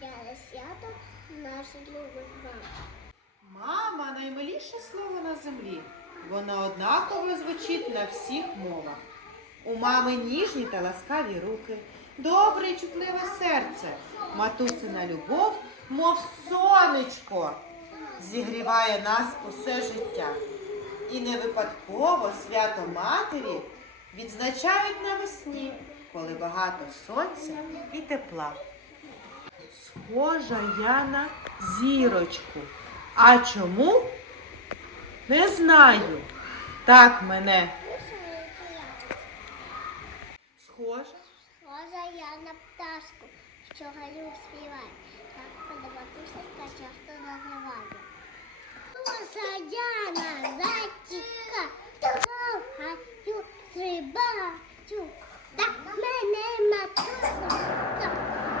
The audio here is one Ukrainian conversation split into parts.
різдвяне свято наших любих мам. Мама наймиліше слово на землі. Вона однаково звучить на всіх мовах. У мами ніжні та ласкаві руки, добре і чутливе серце, матусина любов, мов сонечко, зігріває нас усе життя. І не випадково свято Матері відзначають навесні, коли багато сонця і тепла. Схожа я на зірочку. А чому? Не знаю. Так мене схожа. Схожа я на пташку, що галю співає. Так подаватися скача, хто називає. Схожа я на зайчика, того гаю стрибачу. Так мене матуся,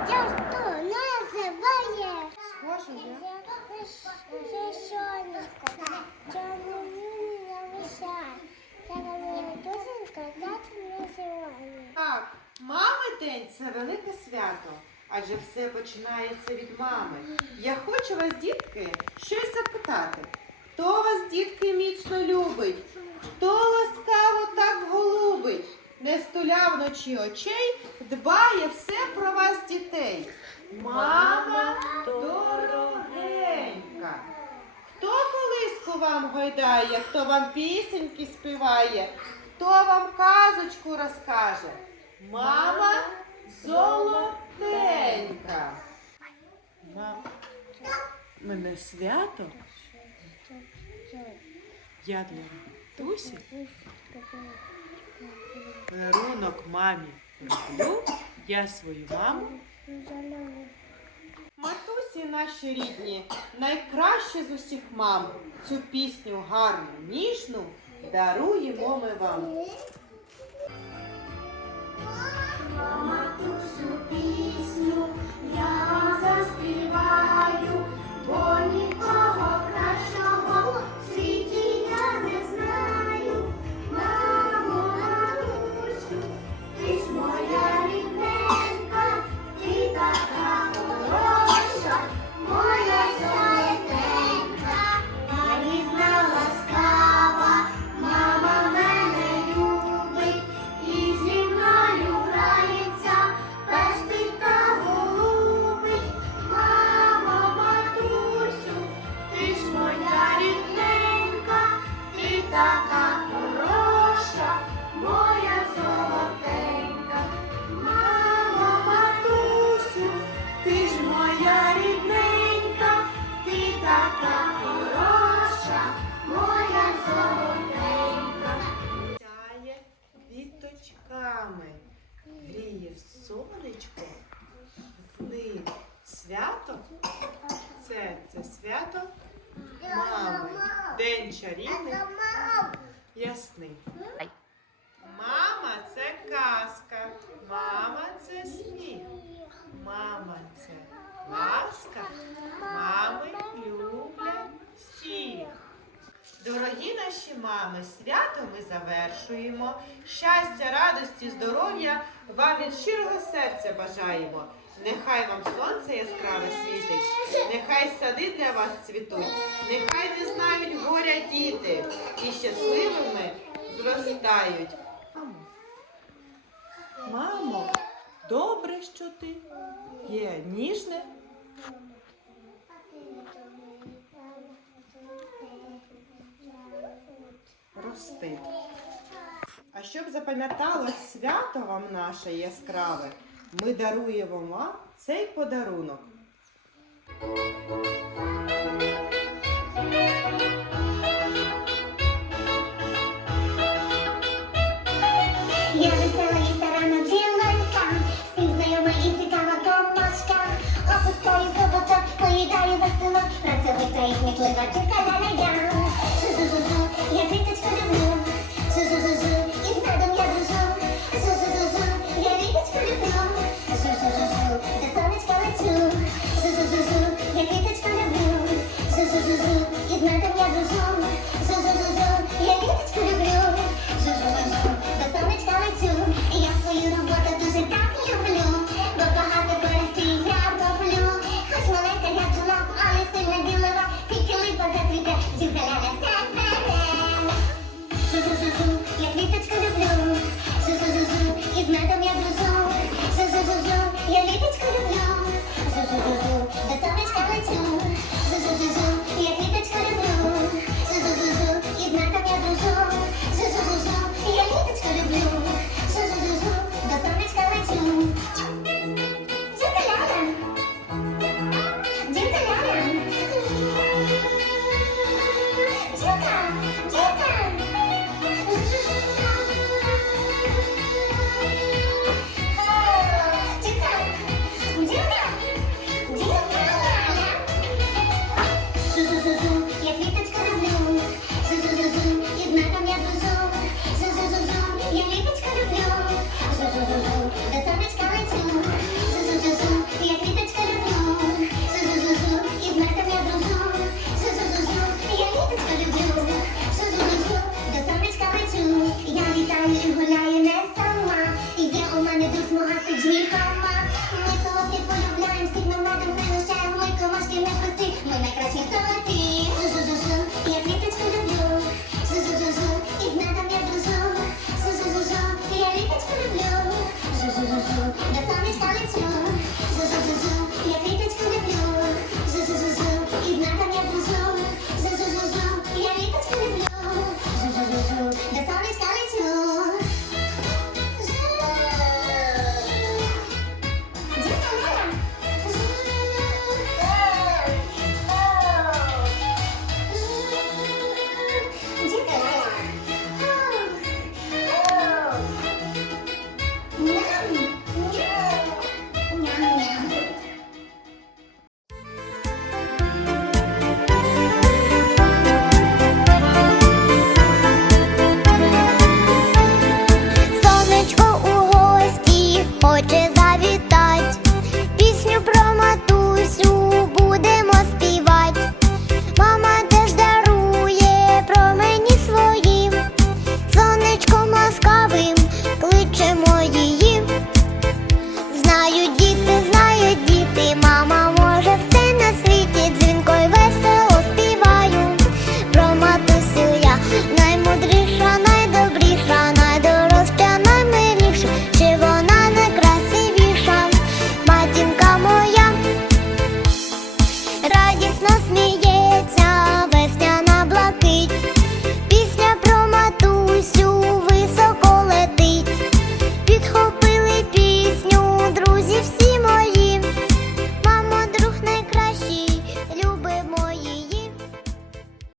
часто називає. Схожа я. Ще сонечко, чорну лінію вишає. Така моя душенька, так називає. Так, мами день це велике свято, адже все починається від мами. Я хочу вас, дітки, щось запитати. Хто вас, дітки, міцно любить? Хто ласкаво так голубить? Не стуля вночі очей, дбає все про вас, дітей. Мама дорогенька. Хто колиску вам гойдає, хто вам пісеньки співає, хто вам казочку розкаже? Мама золотенька. Мам, мене свято. Я для Тусі подарунок мамі роблю. Я свою маму. Матусі наші рідні, найкраще з усіх мам. Цю пісню гарну, ніжну даруємо ми вам. Матусю пісню я гріє сонечко, сни Свято. Це, це свято мами. День чарівний, ясний. Мама це казка, мама це сміх, мама це ласка, мами люблять всіх. Дорогі наші мами, свято ми завершуємо. Щастя, радості, здоров'я вам від щирого серця бажаємо. Нехай вам сонце яскраве світить, нехай сади для вас цвітуть, нехай не знають горя діти і щасливими зростають. Мамо, добре, що ти є ніжне. Рости. А щоб запам'яталось свято вам наше яскраве, ми даруємо вам цей подарунок.